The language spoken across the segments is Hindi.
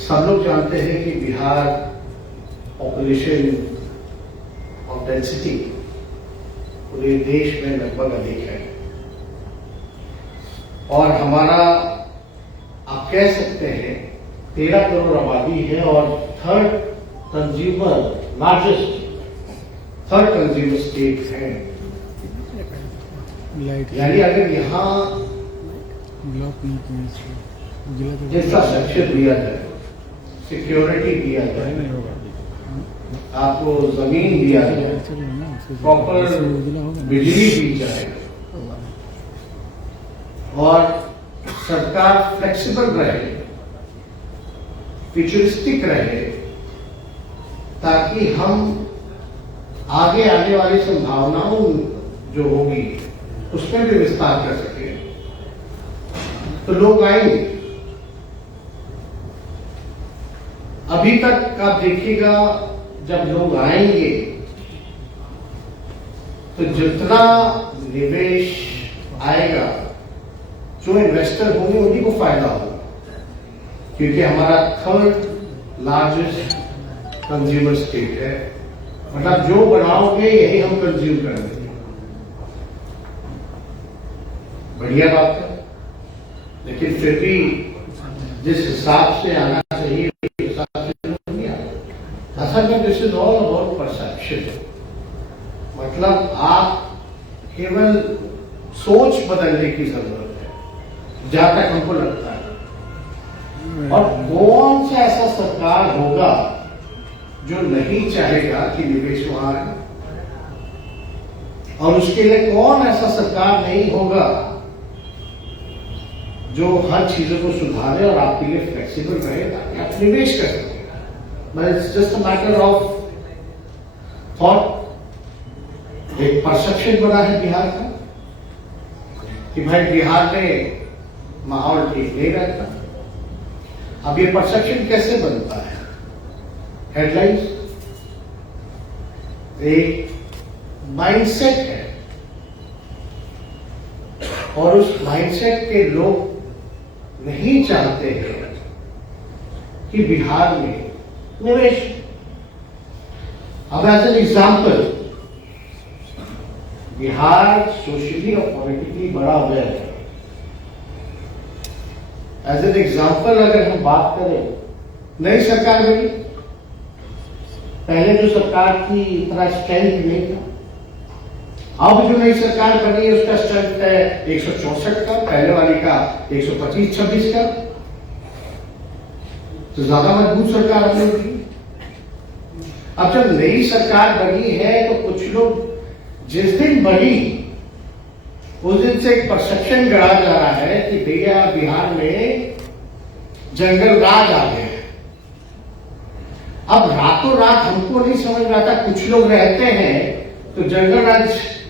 सब लोग जानते हैं कि बिहार पॉपुलेशन और डेंसिटी पूरे देश में लगभग अधिक है और हमारा आप कह सकते हैं 13 करोड़ आबादी है और थर्ड कंज्यूमर स्टेट है। यानी अगर यहाँ इंफ्रास्ट्रक्चर दिया जाए, सिक्योरिटी दिया जाए, आपको जमीन दिया जाए, प्रॉपर बिजली दी जाए और सरकार फ्लेक्सिबल रहे, फ्यूचरिस्टिक रहे, ताकि हम आगे आने वाली संभावनाओं जो होगी उसमें भी विस्तार कर सके, तो लोग आएंगे। अभी तक आप देखिएगा जब लोग आएंगे तो जितना निवेश आएगा, जो इन्वेस्टर होंगे उन्हीं को फायदा होगा, क्योंकि हमारा थर्ड लार्जेस्ट कंज्यूमर स्टेट है। मतलब जो बनाओगे यही हम कंज्यूम करेंगे। बढ़िया बात है, लेकिन फिर भी जिस हिसाब से आना चाहिए उस हिसाब से नहीं आता। असल में this is all about perception. मतलब आप केवल सोच बदलने की जरूरत है, जहां तक हमको लगता है। और कौन सा ऐसा सरकार होगा जो नहीं चाहेगा कि निवेश वहां आए, और उसके लिए कौन ऐसा सरकार नहीं होगा जो हर चीजों को सुधारे और आपके लिए फ्लेक्सिबल रहे ताकि आप निवेश कर सकें। But it's just a matter of thought. एक परसेप्शन बना है बिहार का कि भाई बिहार में माहौल ठीक नहीं रहता। अब ये परसेप्शन कैसे बनता है? हेडलाइंस, एक माइंडसेट है और उस माइंडसेट के लोग नहीं चाहते हैं कि बिहार में निवेश। अब as an example, Bihar socially और पॉलिटिकली बड़ा हो गया है। एज एन एग्जाम्पल अगर हम बात करें, नई सरकार बनी, पहले जो सरकार थी इतना स्ट्रेंथ नहीं था। अब जो नई सरकार बनी है उसका स्ट्रेंथ है 164 का, पहले वाली का 125-26 का, तो ज्यादा मजबूत सरकार अपनी थी। अब जब नई सरकार बनी है तो कुछ लोग जिस दिन बनी उस दिन से एक परसेप्शन गढ़ा जा रहा है कि भैया बिहार में जंगल राज आ गया है। अब रातों रात हमको नहीं समझ में आता, कुछ लोग रहते हैं तो जंगल राज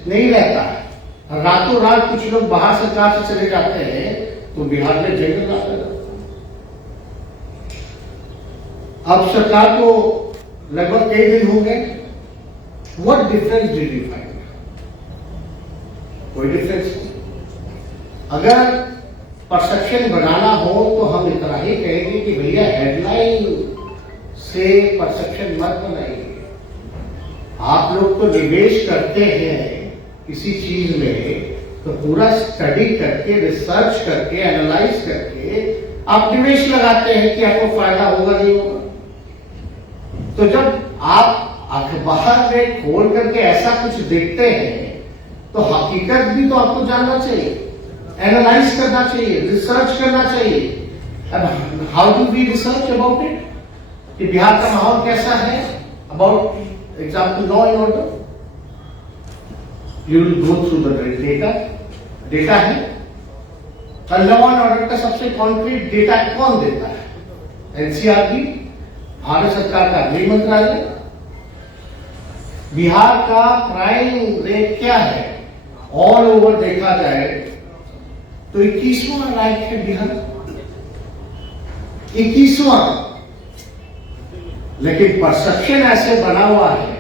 नहीं रहता है। रातों रात कुछ लोग बाहर सरकार से चले जाते हैं तो बिहार में जंगल राज आ जाता है। अब सरकार को लगभग कई दिन हो गए। What difference did you find? कोई डिफरेंस नहीं। अगर परसेप्शन बनाना हो तो हम इतना ही कहेंगे कि भैया हेडलाइन से परसेप्शन मत बनाइए। आप लोग तो निवेश करते हैं किसी चीज में तो पूरा स्टडी करके, रिसर्च करके, एनालाइज करके आप निवेश लगाते हैं कि आपको फायदा होगा नहीं होगा। तो जब आप अखबार में खोल करके ऐसा कुछ देखते हैं तो हकीकत भी तो आपको जानना चाहिए, एनालाइज करना चाहिए, रिसर्च करना चाहिए। अब how do we research about it कि बिहार का माहौल कैसा है? About example law and order, you will go through the data है। लॉ एंड ऑर्डर का सबसे कॉन्क्रीट डेटा कौन देता है? एनसीआरबी, भारत सरकार का गृह मंत्रालय। बिहार का क्राइम रेट क्या है? ऑल ओवर देखा जाए तो 21वां रैंक है बिहार, 21वां। लेकिन परसेप्शन ऐसे बना हुआ है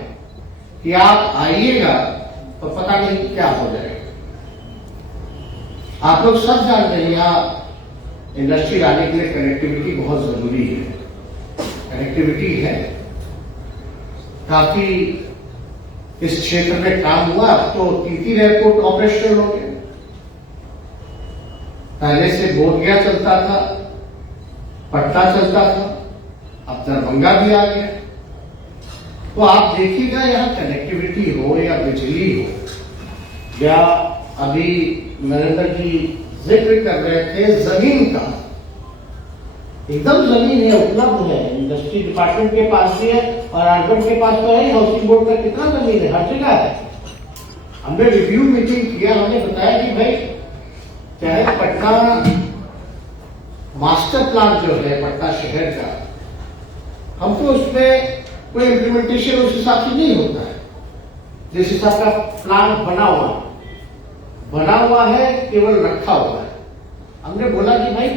कि आप आइएगा तो पता नहीं क्या हो जाएगा। आप लोग सब जानते हैं यहाँ इंडस्ट्री लाने के लिए कनेक्टिविटी बहुत जरूरी है। कनेक्टिविटी है, काफी इस क्षेत्र में काम हुआ। अब तो 3 एयरपोर्ट ऑपरेशनल हो गए। पहले से बोधगया चलता था, पटना चलता था, अब दरभंगा भी आ गया। तो आप देखिएगा, यहाँ कनेक्टिविटी हो या बिजली हो, या अभी नरेंद्र जी जिक्र कर रहे थे जमीन का, एकदम जमीन है, उपलब्ध है, इंडस्ट्री डिपार्टमेंट के पास भी है और अर्बन के पास तो है, हाउसिंग बोर्ड का कितना जमीन है, हर जगह है। हमने रिव्यू मीटिंग किया, हमने बताया कि भाई चाहे पटना मास्टर प्लान जो है पटना शहर का, हमको उसमें कोई इम्प्लीमेंटेशन उस हिसाब से नहीं होता है जिस हिसाब का प्लान बना हुआ है, केवल रखा हुआ है। हमने बोला कि भाई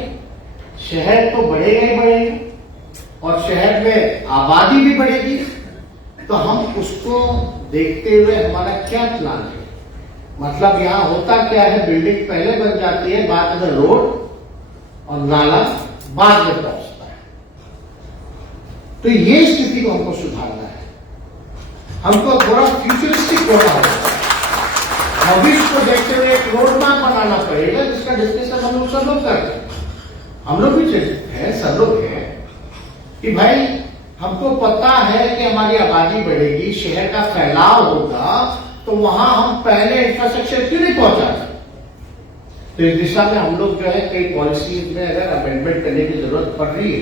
शहर तो बढ़ेगा ही बढ़ेगा और शहर में आबादी भी बढ़ेगी, तो हम उसको देखते हुए हमारा क्या प्लान है। मतलब यहां होता क्या है, बिल्डिंग पहले बन जाती है, बाद में रोड और नाला बाद में पहुंचता है। तो ये स्थिति को हमको सुधारना है, हमको थोड़ा फ्यूचरिस्टिक होना होगा, भविष्य को देखते हुए एक रोड मैप बनाना पड़ेगा, जिसका डिस्कशन हम लोग सब लोग करते हैं। हम लोग भी है, सब लोग हैं कि भाई हमको पता है कि हमारी आबादी बढ़ेगी, शहर का फैलाव होगा, तो वहां हम पहले इंफ्रास्ट्रक्चर क्यों नहीं पहुंचाते। तो इस दिशा में हम लोग जो है कई पॉलिसीज में अगर अमेंडमेंट करने की जरूरत पड़ रही है,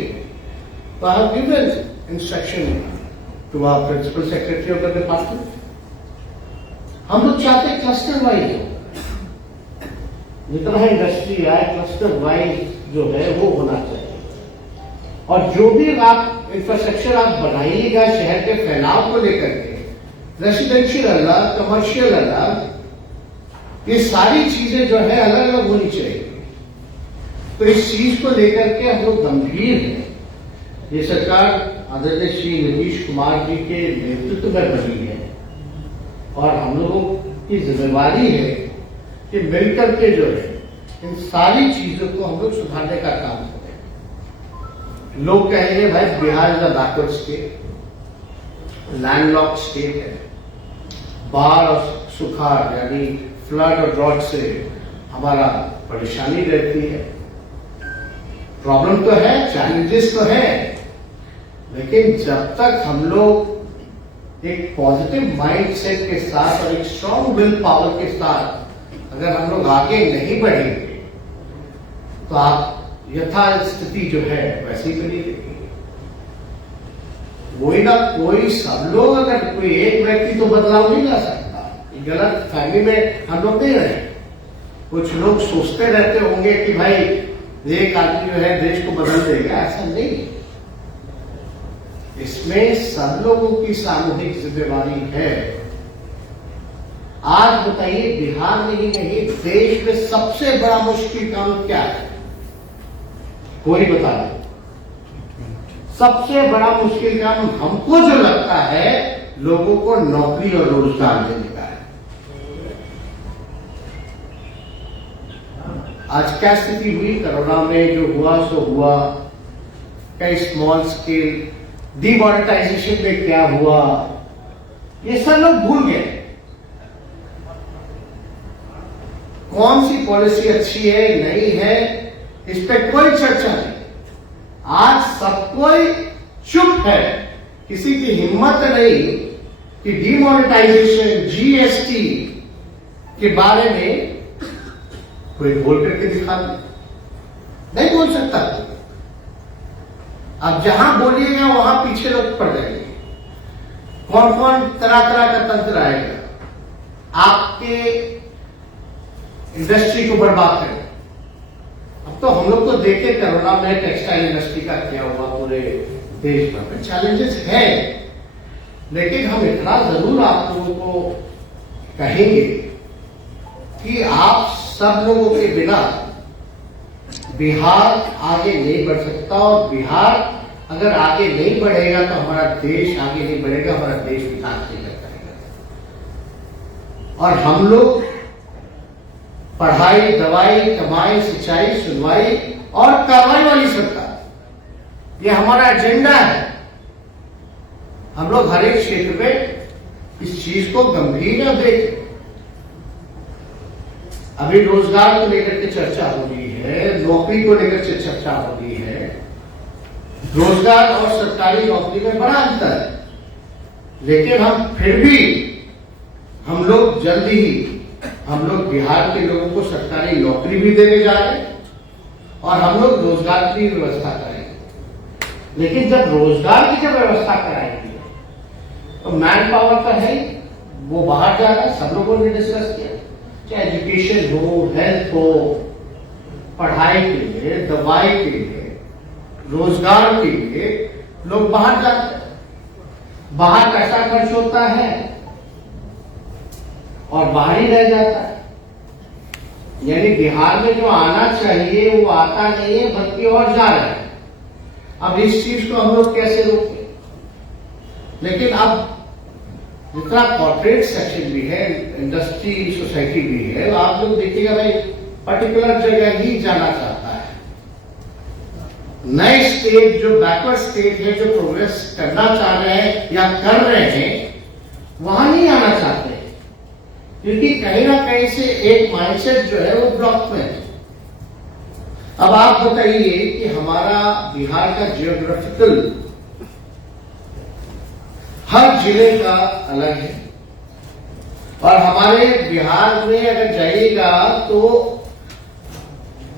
तो I have given instruction to our principal secretary of the department. हम लोग चाहते हैं क्लस्टर वाइज हो, जितना इंडस्ट्री आए क्लस्टर वाइज जो है वो होना चाहिए, और जो भी आप इंफ्रास्ट्रक्चर आप बनाइएगा शहर के फैलाव को लेकर के, रेसिडेंशियल अलग, कमर्शियल अलग, ये सारी चीजें जो है अलग अलग होनी चाहिए। तो इस चीज को लेकर के हम लोग गंभीर हैं। ये सरकार आदरणीय श्री नीतीश कुमार जी के नेतृत्व में बनी है और हम लोगों की जिम्मेवारी है कि मिलकर के जो है इन सारी चीजों को हम लोग सुधारने का काम करें। लोग कहेंगे भाई Bihar is a backward state, landlocked state है, बाढ़ और सुखाड़ यानी फ्लड और ड्रॉट से हमारा परेशानी रहती है। प्रॉब्लम तो है, चैलेंजेस तो है, लेकिन जब तक हम लोग एक पॉजिटिव माइंडसेट के साथ और एक स्ट्रॉन्ग विल पावर के साथ अगर हम लोग आगे नहीं बढ़ेंगे, तो आप यथा स्थिति जो है वैसी बनी रहेगी। कोई ना कोई, सब लोग, अगर कोई एक व्यक्ति तो बदलाव नहीं ला सकता। गलत फहमी में हम लोग नहीं रहे। कुछ लोग सोचते रहते होंगे कि भाई एक आदमी जो है देश को बदल देगा, ऐसा नहीं। इसमें सब लोगों की सामूहिक जिम्मेवारी है। आज बताइए, बिहार में ही नहीं देश में सबसे बड़ा मुश्किल काम क्या है? कोई बता दे। सबसे बड़ा मुश्किल काम हमको जो लगता है, लोगों को नौकरी और रोजगार देने का है। आज क्या स्थिति हुई, कोरोना में जो हुआ सो हुआ। कई स्मॉल स्केल डिमोनेटाइजेशन में क्या हुआ, ये सब लोग भूल गए। कौन सी पॉलिसी अच्छी है, नहीं है, इस पे कोई चर्चा नहीं। आज सब कोई चुप है, किसी की हिम्मत नहीं कि डिमोनेटाइजेशन, जीएसटी के बारे में कोई बोल करके दिखा दे। नहीं बोल सकता। अब जहां बोलिएगा वहां पीछे लोग पड़ जाएंगे। कौन कौन तरह तरह का तंत्र आएगा आपके इंडस्ट्री को बर्बाद करेगा। अब तो हम लोग तो देखे कोरोना में टेक्सटाइल इंडस्ट्री का क्या हुआ, पूरे देश भर में चैलेंजेस है, लेकिन हम इतना जरूर आप लोगों को कहेंगे कि आप सब लोगों के बिना बिहार आगे नहीं बढ़ सकता, और बिहार अगर आगे नहीं बढ़ेगा तो हमारा देश आगे नहीं बढ़ेगा, हमारा देश विकास नहीं कर पाएगा। और हम लोग पढ़ाई, दवाई, कमाई, सिंचाई, सुनवाई और कार्रवाई वाली सरकार, ये हमारा एजेंडा है। हम लोग हर एक क्षेत्र में इस चीज को गंभीर न देखें। अभी रोजगार को लेकर के चर्चा हो रही है, नौकरी को लेकर के चर्चा हो रही है। रोजगार और सरकारी नौकरी में बड़ा अंतर है, लेकिन हम लोग जल्दी ही हम लोग बिहार के लोगों को सरकारी नौकरी भी देने जा रहे हैं और हम लोग रोजगार की व्यवस्था करेंगे। लेकिन जब रोजगार की जब व्यवस्था कराएंगे तो मैन पावर का है, वो बाहर जा रहा है। सब लोगों ने डिस्कस किया, चाहे एजुकेशन हो, हेल्थ हो, पढ़ाई के लिए, दवाई के लिए, रोजगार के लिए लोग बाहर जाते हैं। बाहर पैसा खर्च होता है और बाहर ही रह जाता है। यानी बिहार में जो आना चाहिए वो आता नहीं है, बल्कि और जा रहा है। अब इस चीज को हम लोग कैसे रोकें? लेकिन अब जितना कॉर्पोरेट सेक्शन भी है, इंडस्ट्री सोसाइटी भी है, आप लोग देखिएगा भाई पर्टिकुलर जगह ही जाना चाहता है। नए स्टेट जो बैकवर्ड स्टेट है, जो प्रोग्रेस करना चाह रहे हैं या कर रहे हैं, वहां नहीं आना चाहते, क्योंकि कहीं ना कहीं से एक माइंडसेट जो है वो ब्लॉक में है। अब आप बताइए कि हमारा बिहार का जियोग्राफिकल हर जिले का अलग है, और हमारे बिहार में अगर जाइएगा तो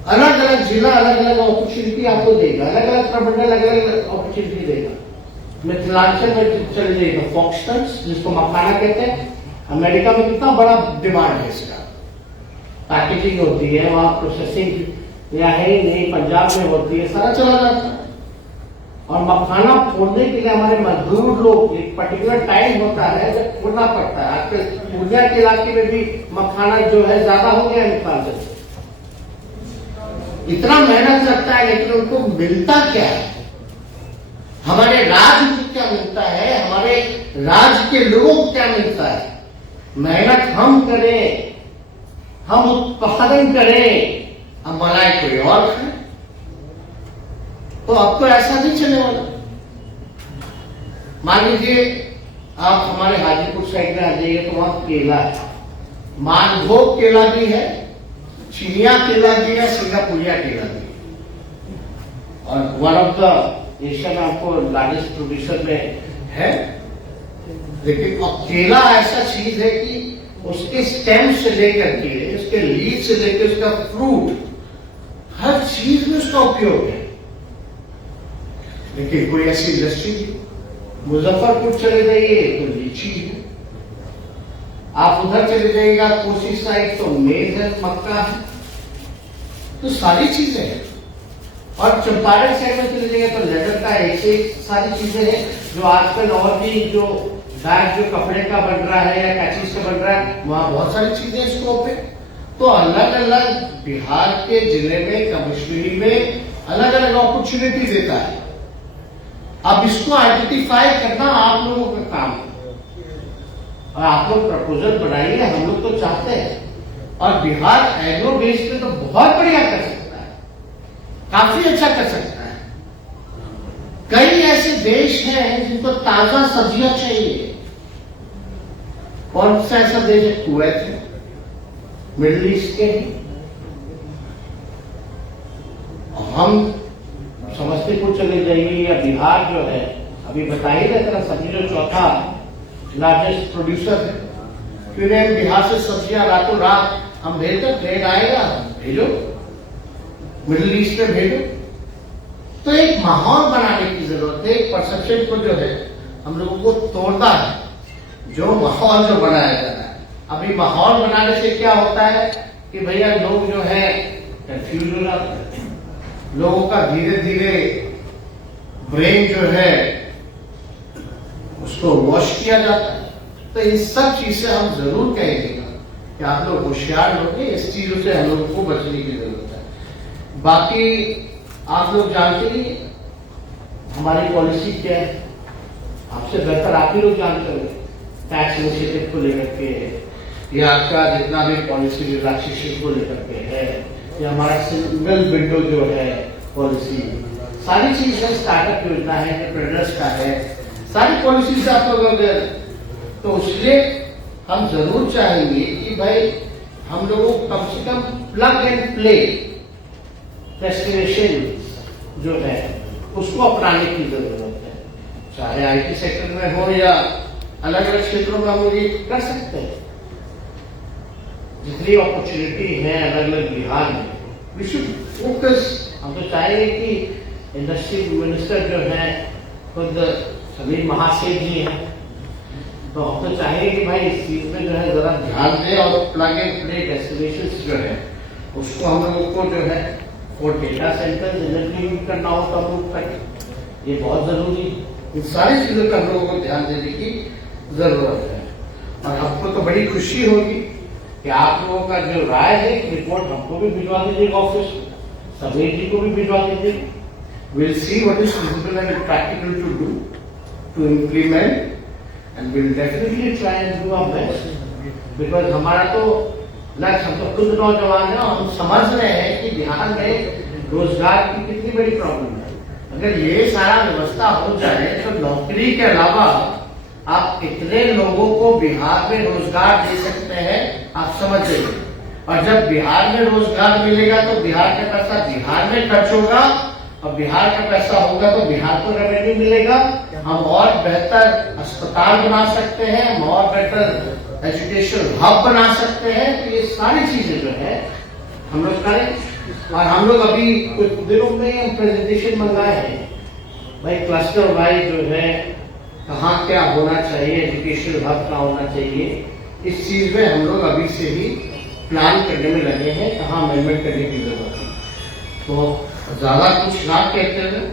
अलग अलग जिला अलग अलग अपॉर्चुनिटी आपको देगा, अलग अलग प्रबंधन अलग अलग अपॉर्चुनिटी देगा। मिथिलांचल में चले जाइएगा, फॉक्सटन्स जिसको मखाना कहते हैं, अमेरिका में कितना बड़ा डिमांड है इसका। पैकेजिंग होती है वहां, प्रोसेसिंग या है ही नहीं, पंजाब में होती है, सारा चला जाता है। और मखाना फोड़ने के लिए हमारे मजदूर लोग, एक पर्टिकुलर टाइम होता है जब फोड़ना पड़ता है। आजकल पूर्णिया के इलाके में भी मखाना जो है ज्यादा हो गया मिथिलांचल से। इतना मेहनत लगता है, लेकिन उनको मिलता क्या है? हमारे राज्य को क्या मिलता है? हमारे राज्य के लोगों को क्या मिलता है? मेहनत हम करें, हम उत्पादन करें, हम मलाई कोई और खाए, तो अब तो ऐसा नहीं चलने वाला। मान लीजिए आप हमारे हाजीपुर साइड में आ जाइए तो वहां केला है, मालभोग केला भी है, चिनिया केला भी है, सिंगापुरिया केला भी है, और वन ऑफ द एशिया में आपको लार्जेस्ट प्रोड्यूसर में है। लेकिन अब केला ऐसा चीज है कि उसके स्टेम से लेकर के, उसके लीफ से लेकर उसका फ्रूट, हर चीज में उसका उपयोग है। लेकिन कोई ऐसी इंडस्ट्री नहीं। मुजफ्फरपुर चले जाइए तो लीची है, आप उधर चले जाइएगा कोसी साइड तो मेज है, मक्का है, तो सारी चीजें हैं। और चंपारण साइड में चले जाइएगा तो लेदर का ऐसे सारी चीजें हैं जो आजकल और भी जो बैग जो कपड़े का बन रहा है या कैचीज का बन रहा है, वहां बहुत सारी चीजें स्कोप है। तो अलग अलग बिहार के जिले में, कमिश्नरी में अलग अलग अपॉर्चुनिटी देता है। अब इसको आइडेंटिफाई करना आप लोगों का काम है, और आप लोग प्रपोजल बनाइए, हम लोग तो चाहते हैं। और बिहार एग्रो बेस पे तो बहुत बढ़िया कर सकता है, काफी अच्छा कर सकता है। कई ऐसे देश हैं जिनको ताजा सब्जियां चाहिए। कौन सा ऐसा देश है? कुवैत है, मिडिल ईस्ट के। हम समस्तीपुर चले जाइए या बिहार जो है, अभी बताइए ना तरह सब्जी जो चौथा लार्जेस्ट प्रोड्यूसर है, क्यों नहीं बिहार से सब्जियां रातों रात हम भेजकर ट्रेन आएगा, भेजो मिडिल ईस्ट में भेजो। तो एक माहौल बनाने की जरूरत है, एक परसेप्शन को जो है हम लोगों को तोड़ना है, जो माहौल जो बनाया जा रहा है। अभी माहौल बनाने से क्या होता है कि भैया लोग जो है कंफ्यूज हो जाते हैं, लोगों का धीरे धीरे ब्रेन जो है उसको वॉश किया जाता है। तो इन सब चीज से हम जरूर कहेंगे कि आप लोग होशियार लोग हैं, इस चीजों से हम लोगों को बचने की जरूरत है। बाकी आप लोग जानते ही हमारी पॉलिसी क्या है, आपसे बेहतर आप ही लोग जानते हो। टैक्स इनिशिएटिव को लेकर के या आपका जितना भी पॉलिसी रिलैक्सेशन को लेकर के है, या हमारा सिंगल विंडो जो है पॉलिसी, सारी चीजें स्टार्टअप योजना है, एंटरप्रेन्योर्स का है, सारी पॉलिसी से आप लोग अवेयर हैं। तो इसलिए हम जरूर चाहेंगे कि भाई हम लोगों को कम से कम प्लग एंड प्ले डेस्टिनेशन जो है उसको अपनाने की जरूरत है। चाहे आईटी सेक्टर में हो या अलग अलग क्षेत्रों में हम लोग ये कर सकते हैं। जितनी अपॉर्चुनिटी है अलग अलग बिहार में, वी शुड फोकस। हम तो चाहेंगे कि इंडस्ट्री मिनिस्टर जो है खुद समीर महासेठ जी हैं, तो हम तो चाहेंगे कि भाई इस चीज में जो है जरा ध्यान दें और प्लग एंड प्ले डेस्टिनेशन जो है उसको हम लोगों को जो है वो डेटा सेंटर इनेबलिंग करना हो तो हम लोग करें। ये बहुत जरूरी है। इन सारी चीजों पर हम लोगों को ध्यान देने की जरूरत है। और हमको तो बड़ी खुशी होगी कि आप लोगों का जो राय है रिपोर्ट हमको भी भिजवा दीजिएगा ऑफिस में, समीर जी को भी भिजवा दीजिएगा। Will see what is feasible and practical to do to implement and will definitely try and do our best. Because हमारा तो लक्ष्य, हम तो खुद नौजवान है और हम समझ रहे हैं कि बिहार में रोजगार की कितनी बड़ी प्रॉब्लम है। अगर ये सारा व्यवस्था हो जाए तो नौकरी के अलावा आप कितने लोगों को बिहार में रोजगार दे सकते हैं आप समझ जाइए। और जब बिहार में रोजगार मिलेगा तो बिहार का पैसा बिहार में खर्च होगा और बिहार का पैसा होगा तो बिहार को रेवेन्यू मिलेगा। हम और बेहतर अस्पताल बना सकते हैं, हम और बेहतर एजुकेशन हब बना सकते हैं। तो ये सारी चीजें जो है हम लोग करें। और हम लोग अभी कुछ दिनों में हम प्रेजेंटेशन मंगाए हैं भाई क्लस्टर वाइज जो है कहाँ क्या होना चाहिए, एजुकेशन हब क्या होना चाहिए। इस चीज में हम लोग अभी से ही प्लान करने में लगे हैं, कहाँ अमेंडमेंट करने की जरूरत है। तो ज्यादा कुछ ना कहते हुए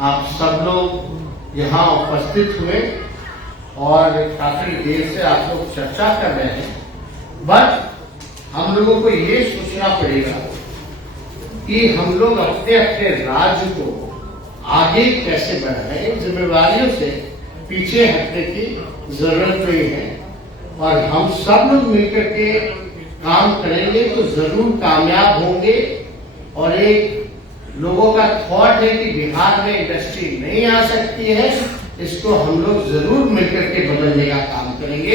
आप सब लोग यहाँ उपस्थित हुए और काफी देर से आप लोग चर्चा कर रहे हैं। बट हम लोगों को ये सोचना पड़ेगा कि हम लोग अपने अपने राज्य को आगे कैसे बढ़ाएं। जिम्मेवारियों से पीछे हटने की जरूरत नहीं है और हम सब लोग मिलकर के काम करेंगे तो जरूर कामयाब होंगे। और एक लोगों का थॉट है कि बिहार में इंडस्ट्री नहीं आ सकती है, इसको हम लोग जरूर मिलकर के बदलने का काम करेंगे।